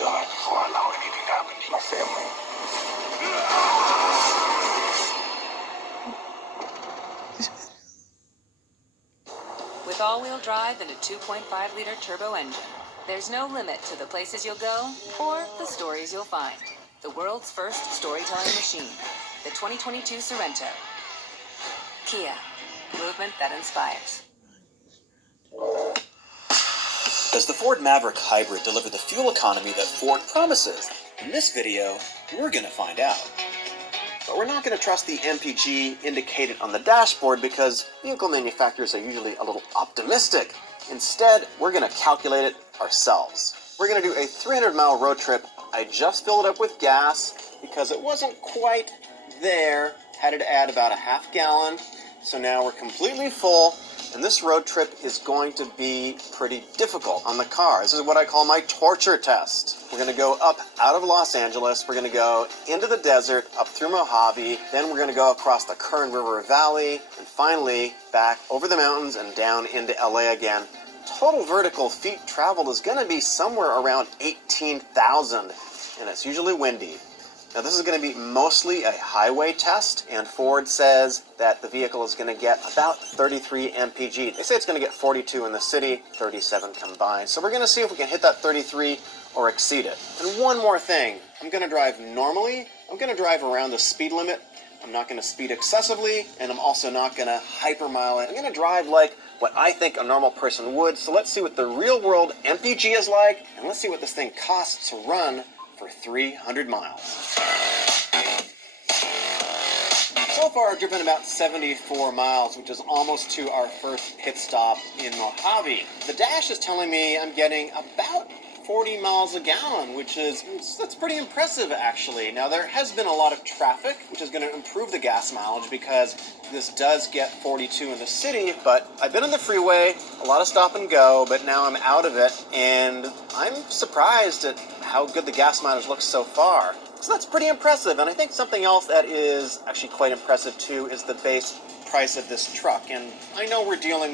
die before I allow anything to happen to my family. With all-wheel drive and a 2.5-liter turbo engine, there's no limit to the places you'll go or the stories you'll find. The world's first storytelling machine, the 2022 Sorento. Kia, movement that inspires. Does the Ford Maverick Hybrid deliver the fuel economy that Ford promises? In this video, we're going to find out. But we're not going to trust the MPG indicated on the dashboard because vehicle manufacturers are usually a little optimistic. Instead, we're going to calculate it ourselves. We're going to do a 300-mile road trip. I just filled it up with gas because it wasn't quite there. Had to add about a half gallon. So now we're completely full. And this road trip is going to be pretty difficult on the car. This is what I call my torture test. We're going to go up out of Los Angeles. We're going to go into the desert, up through Mojave. Then we're going to go across the Kern River Valley. And finally, back over the mountains and down into LA again. Total vertical feet traveled is going to be somewhere around 18,000. And it's usually windy. Now this is going to be mostly a highway test, and Ford says that the vehicle is going to get about 33 mpg. They say it's going to get 42 in the city, 37 combined. So we're going to see if we can hit that 33 or exceed it. And one more thing, I'm going to drive normally. I'm going to drive around the speed limit. I'm not going to speed excessively, and I'm also not going to hypermile it. I'm going to drive like what I think a normal person would. So let's see what the real world MPG is like, and let's see what this thing costs to run for 300 miles. So far, I've driven about 74 miles, which is almost to our first pit stop in Mojave. The dash is telling me I'm getting about 40 miles a gallon, that's pretty impressive, actually. Now, there has been a lot of traffic, which is going to improve the gas mileage because this does get 42 in the city, but I've been on the freeway, a lot of stop and go, but now I'm out of it, and I'm surprised at how good the gas mileage looks so far. So that's pretty impressive, and I think something else that is actually quite impressive, too, is the base price of this truck. And I know we're dealing